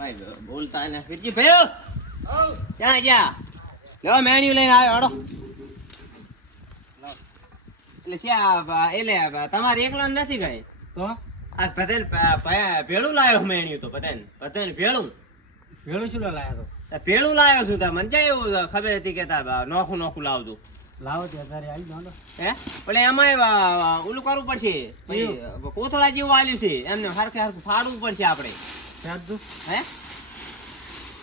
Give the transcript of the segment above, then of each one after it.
ભાઈ બોલતા ને ફિરજી ભાઈ ક્યાં ગયા લો મેન્યુ લઈને આવ્યો હડો એટલે એટલે તમારે એકલો નથી ગઈ તો આ પતેલ ભેળું લાવ્યો મેન્યુ તો પતેલ ભેળું શું લાયા તો ભેળું લાવ્યો છું તા મને ક્યાં એવું ખબર હતી કે તા નોખું લાવજો લાવો તે અત્યારે આવી જાઓ હે પણ એમાંય ઓલું કરવું પડશે કોથળા જેવું આલ્યું છે એમને હરખે હરખું ફાડવું પડશે આપણે હે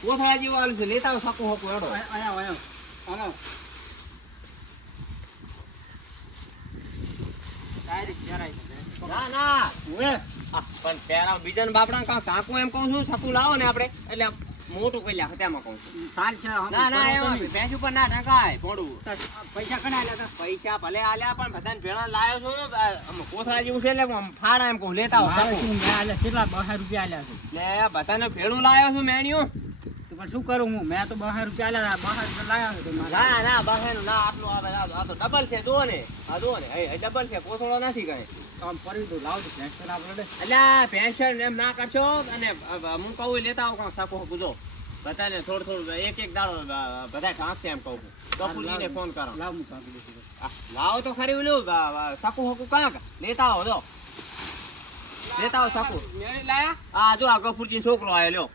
કોથળા જેવું આલ્યું છે લેતા આવો શકું હેડો ના ના પણ પેરા બીજા બાપડા કાકુ એમ કહું છું શકું લાવો ને આપણે એટલે મોટું કરી લ્યા તેમાં કહું છું ના ના એમાં ભેંસ ઉપર ના ઢંકાય થોડું પૈસા ઘણા આલ્યા પૈસા ભલે આલ્યા પણ બધાને ભેળા લાવ્યો છું કોથળા જેવું છે એટલે ફાડા એમ કહું લેતા આવો કેટલા 12 રૂપિયા આલ્યા છે એટલે બધાને ભેળું લાવ્યો છું મેન્યુ તો પણ શું કરું હું મેં તો 12 રૂપિયા આલ્યા 12 રૂપિયા લાવ્યા છે ના ના બહેનું ના આટલું આવે આ તો ડબલ છે જુઓ ને આ જુઓ ને એ ડબલ છે કોથળો નથી કઈ કામ કરી દઉં લાવ તો પેન્શન આપણે એટલે પેન્શન એમ ના કરશો અને હું કહું લેતા આવો કાં સાકો પૂછો બધાને થોડું એક દાડો બધા ઢાંકશે એમ કહું કપૂરજીને ફોન કરો લાવ હું કાંકી દઈશું લાવો તો ખરી ઓલું સાકુ હકું કાંક લેતા આવો જો લેતા આવો સાકુ મેણી લાયા આ જો આ કપૂરજી છોકરો આયો લ્યો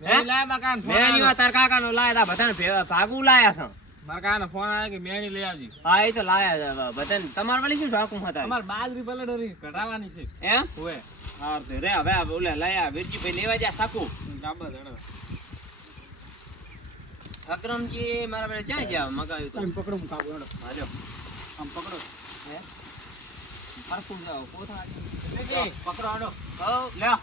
મેણી લાયા મકાન મેણી તાર કાકાનો લાયા બધાને ભાગું લાયા છે મારા કાકાનો ફોન આવ્યો કે મેણી લઈ આવજી હા એ તો લાયા બધાને તમારે વળી શું ઢાંકું હતા અમાર બાજરી પલડરી કઢાવવાની છે એમ હોય હા તો રે હવે ઓલે લાયા વીરજીભાઈ લેવા જા સાકુ ડાબા જણા અકરમજી મારા બેટા ક્યાં ગયા મગાવ્યું તો પકડો હું કાબુ હેડો હાલો આમ પકડો હે પરફું જાવ કોથળા પકડો હેડો હો લ્યો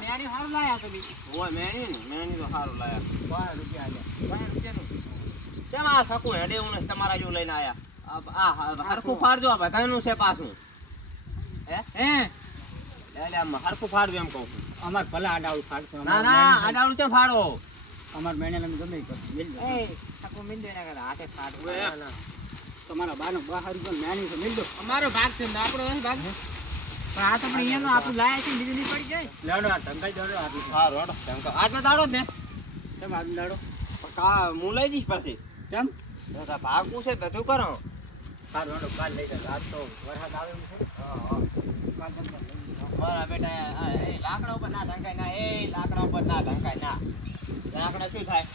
મેણી હારું લાયા તમે ઓય મેણી તો સારું લાયા 12 રૂપિયા આલ્યા 12 રૂપિયાનું કેમ આ સકુ હેડે હું તમારા જેવું લઈને આયા આ હરખું ફાડજો આ બધાનું છે પાછું હે એટલે આમ હરખું ફાડજો એમ કહું છું અમાર ભલે આડાવડું ફાડશે ના ના આડાવડું કેમ ફાડો અમાર મેણે લઈને ગમે કર મિલ એ સકો મિલ દે ના કરે હાથે ફાડ ના તમારા બાનો 12 રૂપિયા મેણી તો મિલ દો અમારો ભાગ છે ને આપણો નથી ભાગ પણ આ તો પણ અહીંયાનો આપણું લાયા છે બીજું નહીં પડી જાય લેડો આ ટંકાઈ દોડો આટલું સારું હેડો ટંકા આજનો દાડો જ ને કેમ આજનો દાડો કા હું લઈ જઈશ પછી કેમ ભાગવું છે બધું કરો સારું હેડો કાલ લઈ જા આજ તો વરસાદ આવે છે હા કાલ તમને મારા બેટા એ લાકડા ઉપર ના ઢંકાય ના એ લાકડા ઉપર ના ઢંકાય ના લાકડા શું થાય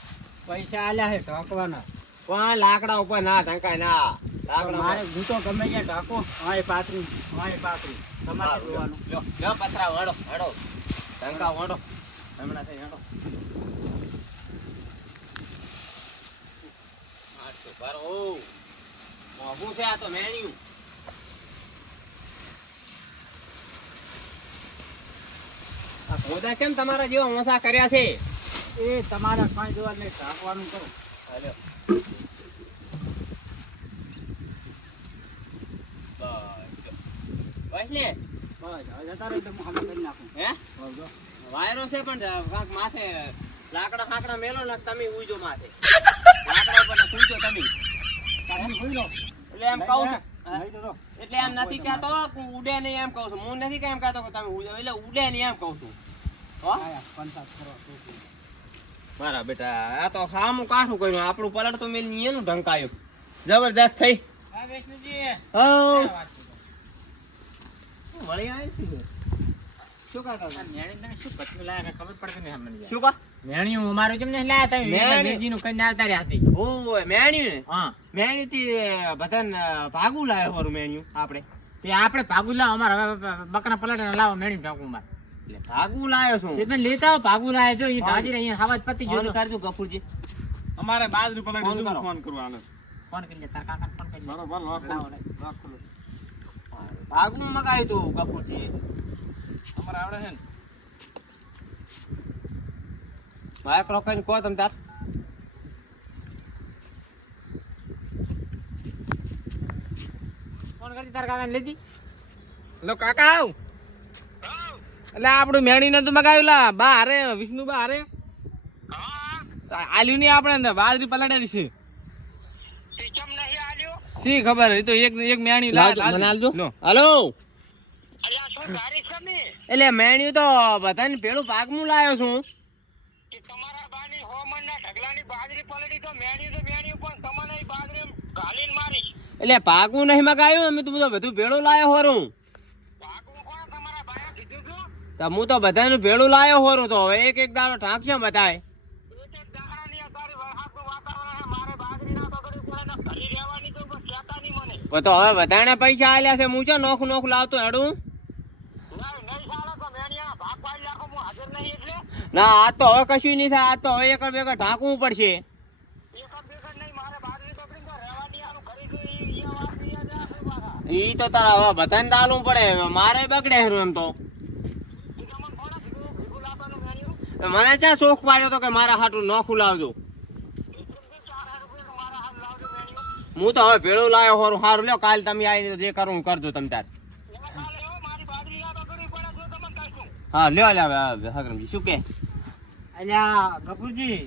પૈસા આલ્યા છે ઢાંકવાના પણ લાકડા ઉપર ના ઢંકાય ના લાકડા મારે ઘૂંટો ગમે ત્યાં ઢાંકો હા એ પાતરી તમારે જોવાનું લ્યો પથરા વડો ઢંકા વડો હમણાં થઈ હેડો મોંઘું છે આ તો મેણ્યું આ ખોદા કેમ તમારા જેવા મોસા કર્યા છે એ તમારા કાંઈ જોવા નહીં ઢાંકવાનું કરો હાલો બસ ને બસ હવે જતા રહી તો હું હમણાં કરી નાખું હે વાયરો છે પણ કાંક માથે લાકડા મેલો ને તમે ઉઈજો માથે લાકડા ઉપર ઉઈજો તમે એટલે એમ કહું છું એટલે એમ નથી કહેતો ઉડે નહીં એમ કહું છું હું નથી કેમ કહેતો કે તમે ઉડે એટલે ઉડે નહીં એમ કહું છું હો મારા બેટા આ તો ખામું કાઠું કર્યું આપણું પલટ તો મેં એનું ઢંકાયું જબરદસ્ત થઈ વળી આવે શું કાકા શું પતંગ લાયા ખબર પડતી નહીં અમને શું કા મેણિયું અમારું જેમ નહીં લાયા તમે મેજીનું કઈ ના આવતા રહ્યા હતી ઓય મેણ્યું ને હા મેણ્યું થી બધાને ભાગું લાવ્યો હોરું મેણ્યું આપણે તે આપણે ભાગુ લાવો અમારે હવે બકરા પલાટા લાવો મેણિયું ઢાંકું મારે એટલે ભાગું લાવ્યો છું એટલે લેતા આવો ભાગુ લાવ્યો જો અહીંયા હાજર અહીંયા હવાજ પતી ફોન ગયો કરજો ગફુરજી અમારે બાજરી પલાટા ફોન કરવો આને ફોન કરી લે તાર કાકાને ફોન કરી લે બરોબર રાખો ભાગું મગાવ્યું તું ગફુરજી અમારે આવડે છે ને માયક રોકાઈને કહો તમે તાર ફોન કરી તાર કાકાને લીધી હેલો કાકા આવ એટલે આપણું મેણી નતું મગાવ્યું લા બા હારે વિષ્ણુ બા હારે આલ્યું નહીં આપણે બાજરી પલાડેલી છે શી ખબર એ તો એક મેણી હાલો એટલે મેણ્યું તો બધાને પેલું ભાગમાં લાવ્યો છું એટલે ભાગું નહીં મગાયું, અમે તો બધું ભેળું લાયો હોરું. તો હું તો બધાનું ભેળું લાયો હોરું, તો હવે એક એક દાડો ઢાંકશે બધાય. તો હવે બધાને પૈસા આલ્યા છે, હું છે નોખું નોખું લાવતો હેડું. ના આ તો હવે કશું નહીં થાય, આ તો હવે એક બે ઢાંકવું પડશે. ઈ તો તારા હવે બધાને ડાલવું પડે, મારે બગડે હેરું એમ તો. મને ચા શોખ પાડ્યો તો કે મારા હાટું નોખું લાવજો. હું તો હવે ભેળું લાયો હોરું. સારું લ્યો, કાલ તમે આવીને જે કરું કરજો તમે તાર. હા લ્યો લ્યો હકરમજી શું કે? અલ્યા ગફુરજી,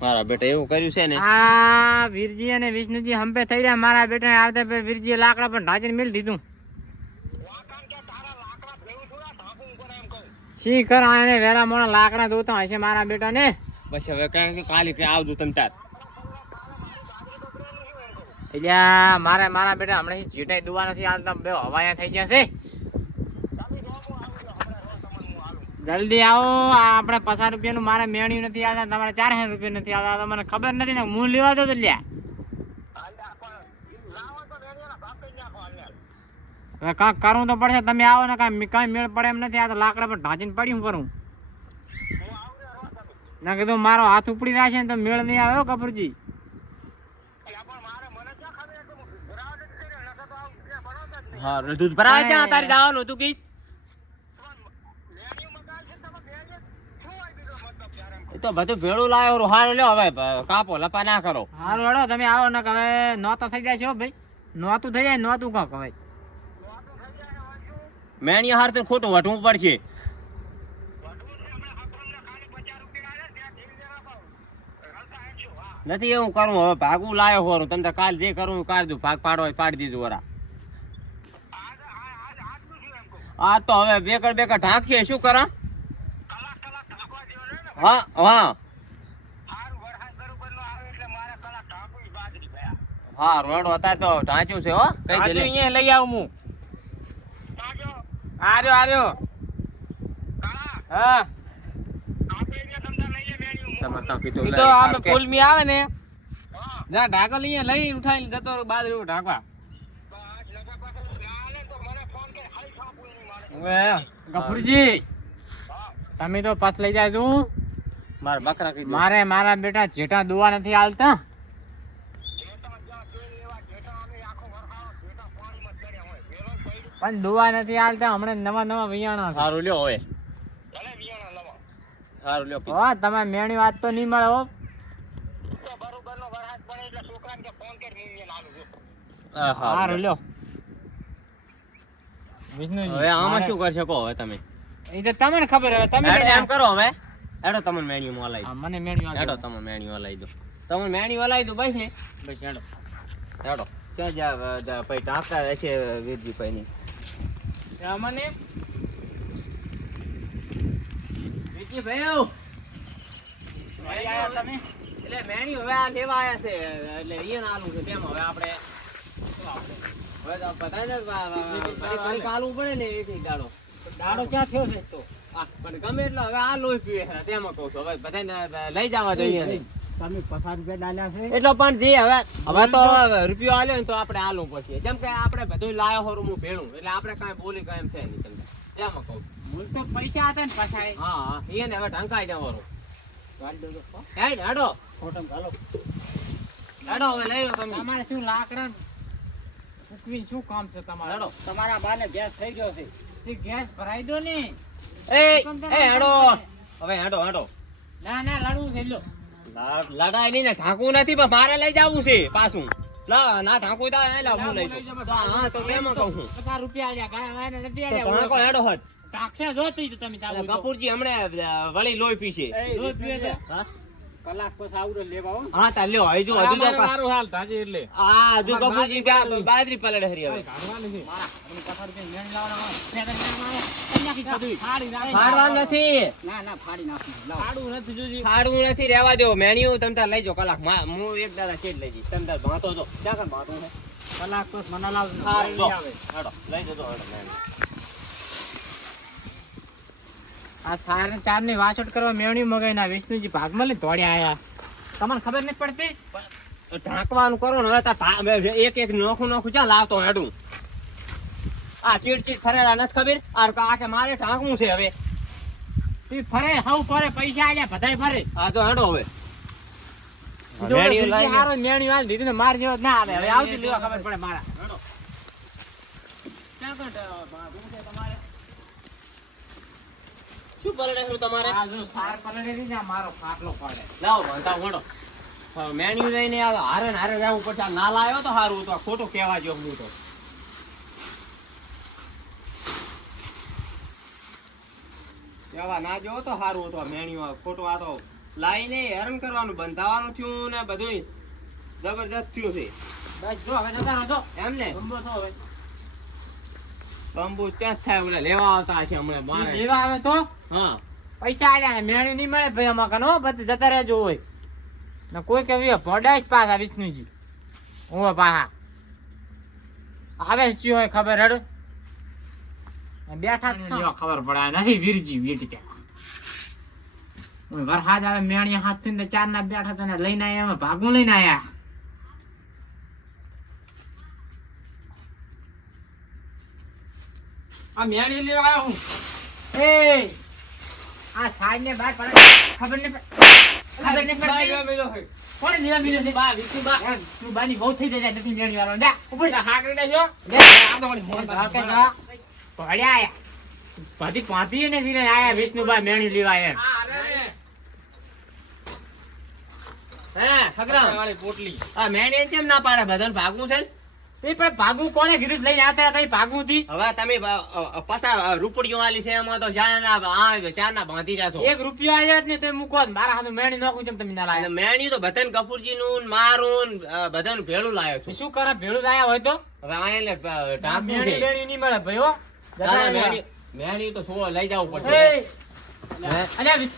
મારા બેટા એવું કર્યું છે ને. આ વીરજી અને વિષ્ણુજી હંપે થઈ રહ્યા. મારા બેટાને આવતા પેલા વીરજીએ લાકડા પણ ઢાંચીને મેલી દીધું. શી કર આને વેલા મોણા લાકડા દોતા હશે મારા બેટાને. બસ હવે કઈ કાલે કે આવજો તમે તાર. એટલે મારા બેટા હમણાં જીટાઈ દુવા નથી આવતા, બે હવાયા થઈ ગયા છે. જલ્દી આવો. આ આપણે 50 રૂપિયાનું મારે મેળ્યું નથી આવતા, તમારે 400 રૂપિયા નથી આવતા. તો મને ખબર નથી ને, હું લેવા દો તો લ્યા. હવે કાંક કરવું તો પડશે. તમે આવો ને કાંઈ મેળ પડે એમ નથી. આ તો લાકડા પર ઢાંચીને પડ્યું કરું ના, કીધું મારો હાથ ઉપડી જશે ને તો મેળ નહીં આવે કપૂરજી. હા દૂધ ભરાવા ક્યાં તારી જવાનું હતું કે? એ તો બધું ભેળું લાયો. હારું લ્યો, હવે કાપો લપા ના કરો. હારું હેડો તમે આવો ને, હવે નોતા થઈ જાય છે ભાઈ. નોતું થઈ જાય, નોતું કાંક હવે મેણી હાર તો ખોટું વટવું પડશે. નથી એવું કરું, હવે ભાગું લાયો હોરું. તમે કાલ જે કરું કાઢજો, ભાગ પાડો પાડી દીધું વરા. આ તો હવે બેકડ ઢાંકીએ શું કરા? હા હા હા રોડ અત્યારે તો ઢાંચ્યું છે. હો કઈ અહીંયા લઈ આવું હું. આર્યો હા તો આમે ફૂલમી આવે ને જ્યાં ઢાકો લઈએ લઈ ઉઠાઈને જતો બાજરી ઢાંકવા. ગફુરજી તમે તો પાસ લઈ જાય તું. મારા બકરા કીધું મારા બેટા જેઠા દુવા નથી હાલતા. પણ દુવા નથી હાલતા, હમણાં નવા વિયાણા. સારું લ્યો હવે. સારું લ્યો. હો તમે મેણી વાત તો નહીં મળે હો. સારું લ્યો. વિષ્ણુજી હવે આમાં શું કરી શકો હવે તમે? એ તો તમને ખબર. હવે તમે એમ કરો, હવે હેડો તમને મેન્યુ માં લાવી. મને મેણી હેડો તમને મેન્યુ લાવી દો. તમને મેન્યુ લાવી દો બસ ને. બસ હેડો હેડો ક્યાં જા પછી ટાંકા રહેશે વીરજી ભાઈ ની. મને વીરજી ભાઈ તમે એટલે મેન્યુ હવે આ લેવા આયા છે, એટલે અહીંયા આલું છે તેમ. હવે આપણે હવે તો બધાને ફરી કાલવું પડે ને એક દાડો. દાડો ક્યાં થયો છે તો? પણ ગમે એટલે હવે આ લોહી પીવે છે તેમાં કહું છું. હવે બધાને લઈ જવા જોઈએ. તમે 50 રૂપિયા ડાલ્યા છે એટલો પણ જે હવે તો રૂપિયો આલ્યો ને તો આપણે આલવું પડશે. જેમ કે આપણે બધું લાયો હોરું હું ભેળું, એટલે આપણે કાંઈ બોલી કાંઈ એમ છે નહીં તમને તેમાં કહું. મૂળ તો પૈસા હતા ને પાછા. હા એને હવે ઢંકાઈ જવાનું. હેડ હેડો હેડો હવે લઈ લો તમે. તમારે શું લાકડા ફૂકવી શું કામ છે તમારે? હેડો. તમારા બાને ગેસ થઈ ગયો છે, તે ગેસ ભરાઈ દો ને. એ હેડો હવે હેડો હેડો. ના લડવું છે લ્યો. લડાઈ નહીં ને ઢાંકવું નથી, પણ મારે લઈ જવું છે પાછું. ના ઢાંકવું તો હું લઈ જાઉં. હા તો કેમ કહું છું 50 રૂપિયા આલ્યા, ગાય નથી તો આલ્યા. ઢાંકો હેડો હટ. ટાક્ષે જોતી તો તમે ચાલો. કપૂરજી હમણે વળી લોહી પીશે. લોહી પીવે તો? હા કલાક પછી આવડે લેવા હો. હા તાર લ્યો હજુ તો મારું હાલ તાજે એટલે હા હજુ કપૂરજી બાજરી પલળે હરી હવે કાઢવાની છે મારા આપણે પથાર કે મેણ લાવવાનો ફાડવાનું નથી ના ના ફાડી નાખું ફાડું નથી જોજી ફાડવું નથી રહેવા દો મેણ્યું તમ તાર લઈ જાઓ કલાક હું એક દાડા ચેડ લઈ જઈશ તમ તાર ભાતો જો ક્યાં કર ભાતું છે કલાક પછી મને લાવ આવે હેડો લઈ જજો હેડો મેણ્યું આ સારે ચાર ની વાસટ કરવા મેણ્યું મગાઈ ના વિષ્ણુજી ભાગમાં લઈને દોડ્યા આયા તમને ખબર નથી પડતી ઢાંકવાનું કરો ને હવે તાર એક એક નોખું નોખું ક્યાં લાવતો હેડું આ ચીડ ફરેલા નથી ખબર આ કે મારે ઢાંકવું છે હવે તી ફરે હવ ફરે પૈસા આલ્યા બધાય ફરે હા તો હેડો હવે હારો મેણ્યું હાલ દીધું ને માર જેવો ના આવે હવે આવતી લેવા ખબર પડે મારા હેડો ક્યાં કર ભાગવું છે તમારે શું પલડે છે તમારે આ જો સાર પલડે ની ને મારો ફાટલો પડે લાવો ભણતા વડો મેન્યુ લઈને આવે હારે ને હારે રહેવું પડશે આ ના લાવ્યો તો સારું તો ખોટું કહેવા જો હું તો કહેવા ના જો તો સારું હતું મેન્યુ ખોટું આ તો લાઈને હેરાન કરવાનું બંધાવાનું થયું ને બધું જબરજસ્ત થયું છે બસ જો હવે જતા રહો એમ ને બંબો છો હવે બંબુ ત્યાં જ થાય ઓલા લેવા આવતા છે હમણાં મારે લેવા આવે તો હા પૈસા આલ્યા મેણ્યું નહીં મળે ભાઈ અમાર કનો બધું જતા રહેજો હોય ને કોઈ કવી ભડાય જ પાછા વિષ્ણુજી હું પાહા આવે શું હોય ખબર હેડો બેઠા જ છો ખબર પડે નથી વીરજી વીટ ત્યાં વરસાદ આવે મેણિયા હાથ થી ચાર ના બેઠા તને લઈને આયા એમાં ભાગું લઈને આયા આ મેણી લેવા આવ્યો હું એ આ સાઈડ ને બહાર પડે ખબર નહીં પડતી કોણે લેવા મિલ્યો છે બા વિષ્ણુ બા તું બાની બહુ થઈ જાય નથી મેણી વાળો દે ઉપર હાકરે દેજો લે આ તો મને મોન ભાકે જા પડ્યા આયા પાટી પાટી ને ધીરે આયા વિષ્ણુ બા મેણી લેવા એમ હે હગરામ વાળી પોટલી આ મેણી કેમ ના પાડે બધાને ભાગવું છે એ પણ ભાગું કોણે કીધું લઈને આવતા હતા ભાગું થી હવે તમે પાછા રૂપડીઓ વાલી છે એમાં તો ચાર ના બાંધી રહ્યા છો એક રૂપિયો આવ્યો જ ને તો મૂકો જ. મારા હાથું મેણી નાખું છે તમે ના લાયા મેણી તો બધાને કપૂરજી નું મારું બધાનું ભેળું લાયો છું શું કરે ભેળું લાયા હોય તો હવે આ એટલે ઢાંકવું મેણી છે મેણી નહીં મળે ભાઈ હો મેણી તો શું લઈ જવું એ, પડશે અલ્યા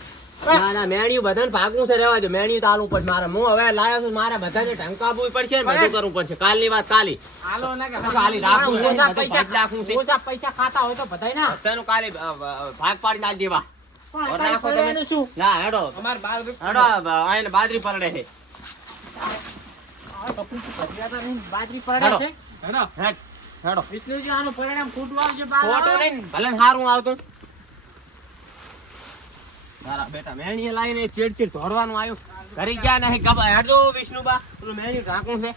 ના ના મેણિયું બધાને ભાગવું છે રહેવા દો મેણિયું તો આલવું પડશે મારે હું હવે લાયો છું મારે બધાને ઢંકાવવું પડશે ને બધું કરવું પડશે કાલની વાત કાલી હાલો ના કે ખાલી રાખવું છે, ઓછા બધું પૈસા ભાગ રાખવું છે. ઓછા પૈસા ખાતા હોય તો બધાય ના બધાનું કાલે ભાગ પાડી નાખ દેવા પણ ઓર અત્યારે રાખો તમે. પડેલું શું ના હેડો અમાર બાર હેડો આને બાજરી પલળે છે બાજરી હેડો. પડે છે હેડો હેડ હેડો વિષ્ણુજી આનું પરિણામ ખોટું આવશે બાર ખોટું નહીં ને, ભલે ને સારું આવતું તારા બેટા મેણીએ લાવીને ચીડચીડ ધોડવાનું આવ્યું ઘરી ગયા નહીં ગબા હેડો વિષ્ણુબા પેલું મેણી ઢાંકું છે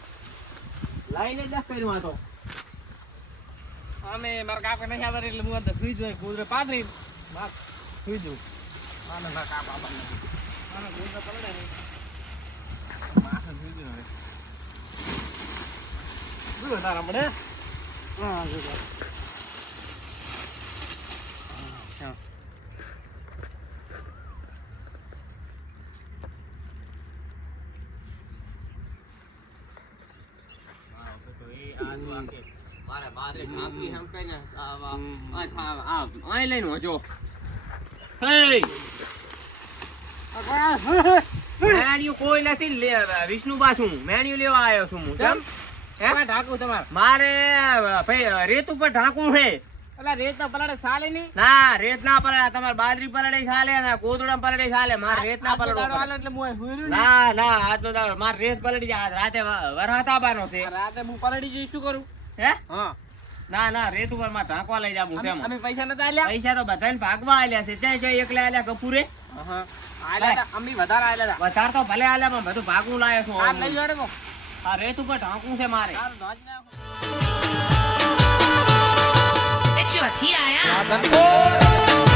લાઈને દસ કર્યું આ તો અમે મારા કાકા નહીં આવતા એટલે હું અંદર સુઈ જોઈ ગોદરે પાથરી બાપ સુઈ જઉં આને ના કાપ આપવાનું નથી આને ગોદરે પડે ને માથે સુઈ જઉં હવે શું તારા મને હા જો મારે બાદરે ઢાંકવી એમ કહીને આય લઈને હોજો મેન્યુ કોઈ નથી વિષ્ણુબા છું મેન્યુ લેવા આવ્યો છું હું કેમ હે ઢાકું તમારે મારે ભાઈ રેત ઉપર ઢાંકવું છે અલા રેત તો પલાડે સાલે ની ના રેત ના પલળે તમારે બાજરી પલળે ચાલે ને કોદડા પલળે ચાલે મારે રેત ના પલળવો પડે. એટલે હું હુઈરું ને ના ના આજનો દાડો મારે રેત પલળી જાય આજ રાતે વરસાદ આવવાનો છે રાતે હું પલાડી જઈ શું કરું હે હા ના ના રેત ઉપર માં ઢાંકવા લઈ જાવું તેમ અમે પૈસા નતા આલ્યા પૈસા તો બધાને ભાગવા આલ્યા છે ત્યાં જઈ એકલા આલ્યા કપૂરે હા આલ્યા તા અમે વધારે આલ્યા તા વધારે તો ભલે આલ્યા પણ બધું ભાગવું લાયો છું આ લઈ જોડે કો આ રેત ઉપર ઢાંકવું છે મારે તાર ધોજ ના ચોથી આયા